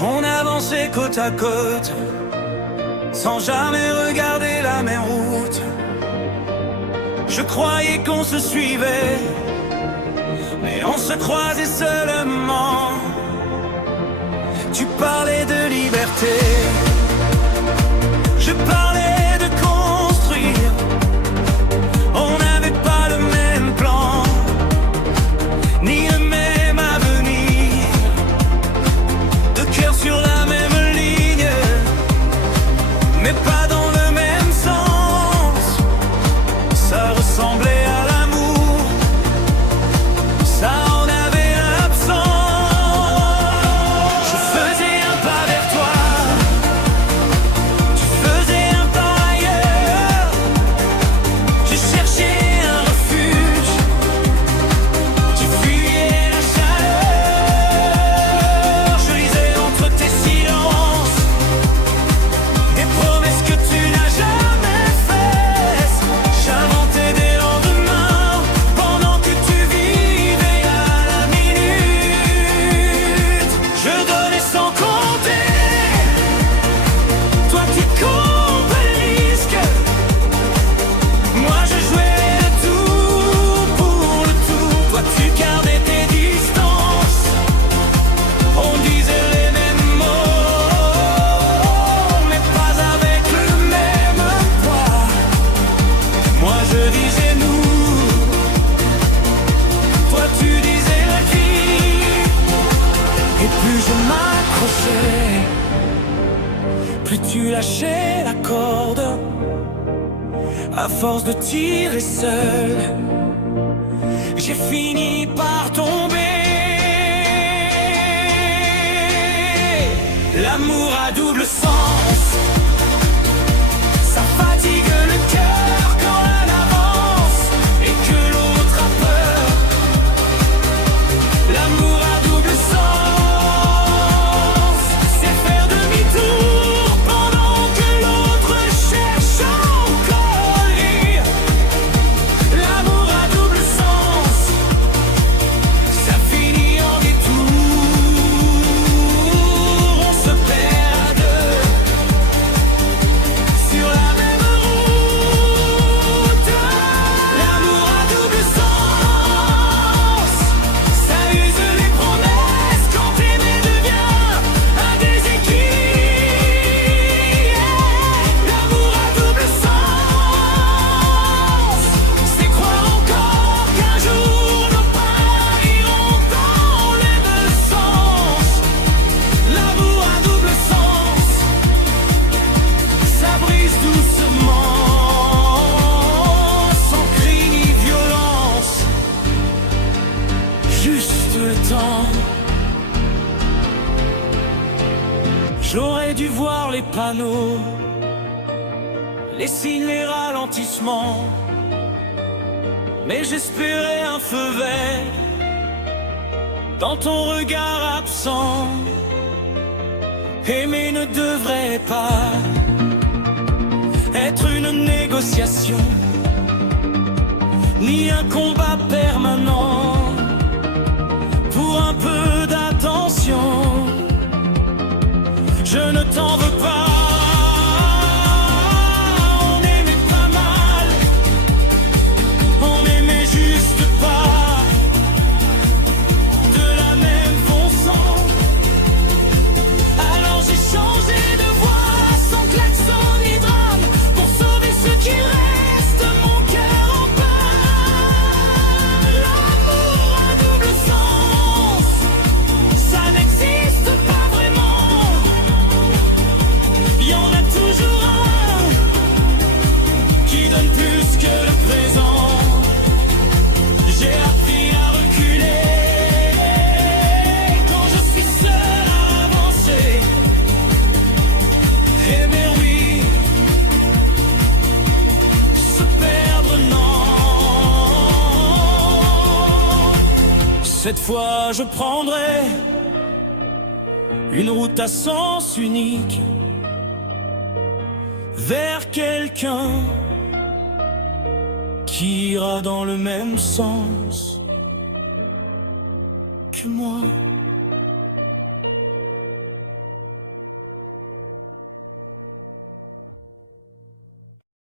On avançait côte à côte, sans jamais regarder la même route. Je croyais qu'on se suivait, mais on se croisait seulement. Tu parlais de liberté, je parlais de construire. On n'avait pas le même plan, ni le même avenir. De cœur sur la même ligne, mais pas dans le même sens. Ça ressemblait à l'amour, ça en avait l'absence. Je faisais un pas vers toi, tu faisais un pas ailleurs. Je cherchais un refuge, tu fuyais la chaleur. Je lisais entre tes silences des promesses que tu n'as jamais faites. J'inventais des lendemains pendant que tu vivais à la minute. Je donnais sans compter, toi tu courais le risque. Moi je jouais le tout pour le tout. Toi tu gardais tes distances, on disait les mêmes mots, mais pas avec le même poids. Moi je disais nous, toi tu disais la vie. Et plus je m'accrochais, plus tu lâchais la corde. À force de tirer seul, j'ai fini par tomber. L'amour à double sens, ça fatigue le cœur quand l'un avance et que l'autre a peur. L'amour à double sens, c'est faire demi-tour pendant que l'autre cherche encore à rire. L'amour à double sens, ça finit en détour. On se perd à deux sur la même route. L'amour à double sens, ça use les promesses quand aimer devient un déséquilibre. L'amour à double sens, c'est croire encore qu'un jour nos pas iront dans les deux sens. L'amour à double sens, ça brise doucement, sans cri ni violence, juste le temps. J'aurais dû voir les panneaux, les signes, les ralentissements, mais j'espérais un feu vert dans ton regard absent. Aimer ne devrait pas être une négociation, ni un combat permanent pour un peu d'attention. Je ne t'en veux pas, on aimait pas mal, on aimait juste pas de la même façon. Alors j'ai changé de voix sans klaxon ni drame pour sauver ce qui reste, mon cœur en panne. L'amour à double sens, ça n'existe pas vraiment. Y en a toujours un qui donne plus que le présent. J'ai appris à reculer quand je suis seul à avancer. Aimer oui, se perdre non. Cette fois je prendrai une route à sens unique vers quelqu'un qui ira dans le même sens que moi.